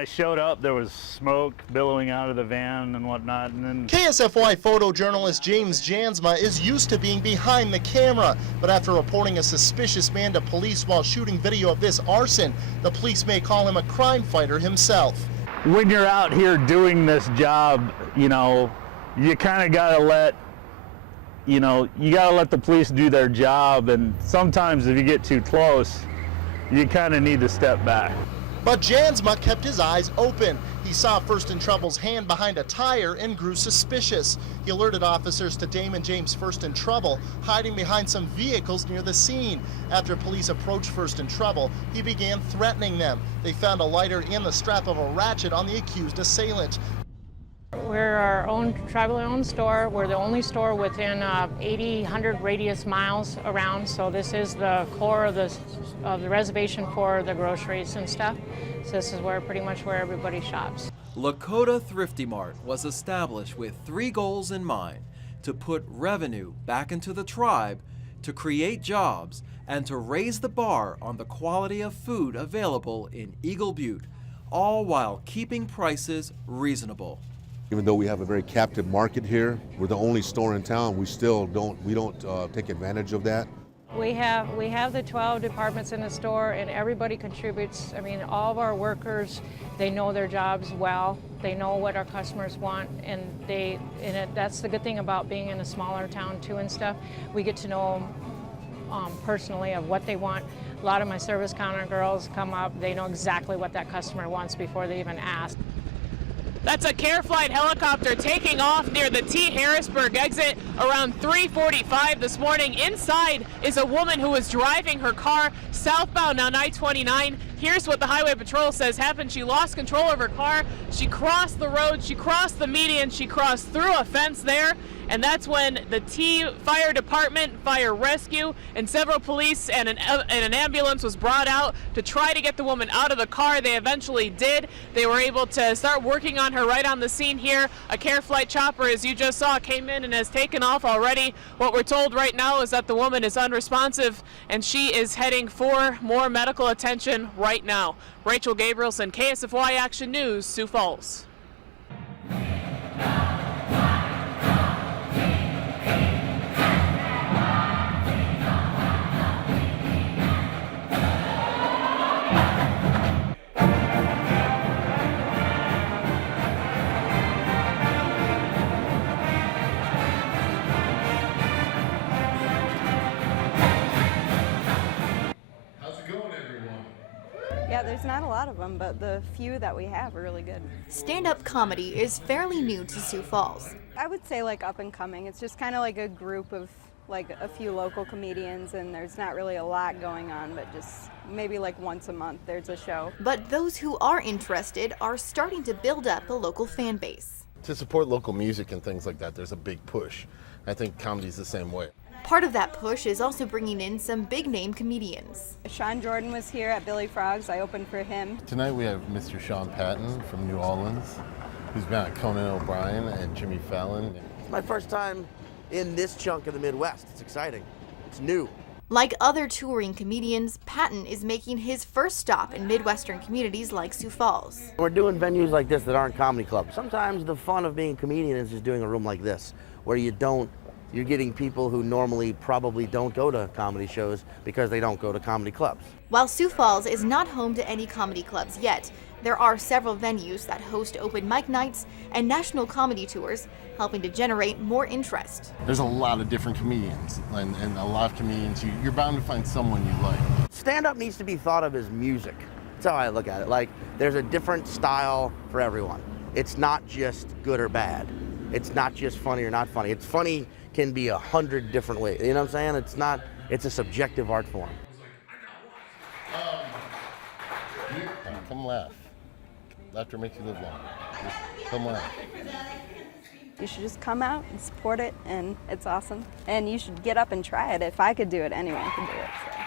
I showed up, there was smoke billowing out of the van and whatnot, and then KSFY photojournalist Jansma is used to being behind the camera, but after reporting a suspicious man to police while shooting video of this arson, the police may call him a crime fighter himself. when you're out here doing this job, you know, you kind of gotta let, you gotta let the police do their job, and sometimes if you get too close, you kind of need to step back. But Jansma kept his eyes open. He saw First in Trouble's hand behind a tire and grew suspicious. He alerted officers to Damon James First in Trouble hiding behind some vehicles near the scene. After police approached First in Trouble, he began threatening them. They found a lighter and the strap of a ratchet on the accused assailant. We're our own tribally owned store. We're the only store within 80, 100 radius miles around. So this is the core of the reservation for the groceries and stuff. So this is pretty much where everybody shops. Lakota Thrifty Mart was established with 3 goals in mind: to put revenue back into the tribe, to create jobs, and to raise the bar on the quality of food available in Eagle Butte, all while keeping prices reasonable. Even though we have a very captive market here, we're the only store in town, we don't take advantage of that. We have the 12 departments in the store, and everybody contributes. I mean, all of our workers, they know their jobs well. They know what our customers want, and that's the good thing about being in a smaller town too and stuff. We get to know them personally of what they want. A lot of my service counter girls come up, they know exactly what that customer wants before they even ask. That's a Care Flight helicopter taking off near the T. Harrisburg exit around 3:45 this morning. Inside is a woman who was driving her car southbound on I-29. Here's what the Highway Patrol says happened. She lost control of her car. She crossed the road. She crossed the median. She crossed through a fence there. And that's when the T Fire Department, Fire Rescue, and several police and an ambulance was brought out to try to get the woman out of the car. They eventually did. They were able to start working on her right on the scene here. A Care Flight chopper, as you just saw, came in and has taken off already. What we're told right now is that the woman is unresponsive and she is heading for more medical attention right now. Rachel Gabrielson, KSFY Action News, Sioux Falls. Yeah, there's not a lot of them, but the few that we have are really good. Stand-up comedy is fairly new to Sioux Falls. I would say like up and coming. It's just kind of like a group of like a few local comedians, and there's not really a lot going on, but just maybe like once a month there's a show. But those who are interested are starting to build up a local fan base. To support local music and things like that, there's a big push. I think comedy's the same way. Part of that push is also bringing in some big-name comedians. Sean Jordan was here at Billy Frog's. I opened for him. Tonight we have Mr. Sean Patton from New Orleans, who's been at Conan O'Brien and Jimmy Fallon. It's my first time in this chunk of the Midwest. It's exciting. It's new. Like other touring comedians, Patton is making his first stop in Midwestern communities like Sioux Falls. We're doing venues like this that aren't comedy clubs. Sometimes the fun of being a comedian is just doing a room like this, where you're getting people who normally probably don't go to comedy shows because they don't go to comedy clubs. While Sioux Falls is not home to any comedy clubs yet, there are several venues that host open mic nights and national comedy tours, helping to generate more interest. There's a lot of different comedians, and a lot of comedians, you're bound to find someone you like. Stand-up needs to be thought of as music. That's how I look at it. Like, there's a different style for everyone. It's not just good or bad. It's not just funny or not funny. It's funny can be 100 different ways. You know what I'm saying? It's a subjective art form. Come laugh. Laughter makes you live long. Just come laugh. You should just come out and support it, and it's awesome. And you should get up and try it. If I could do it, anyone could do it. So.